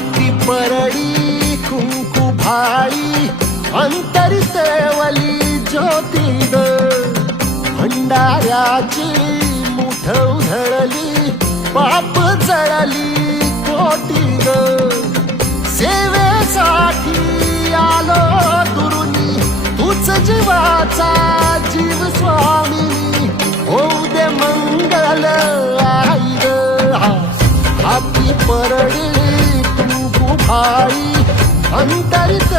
हाती परडी कुंकू भाळी अंतरी तेवली ज्योती ग भंडाऱ्याची मुठ उधळली पाप जळली कोटी ग सेवेसाठी आलो दुरुनी तूच जीवाचा जीव स्वामी होऊ दे मंगल आई ग हाती परडी कुंकू भाळी अंतरित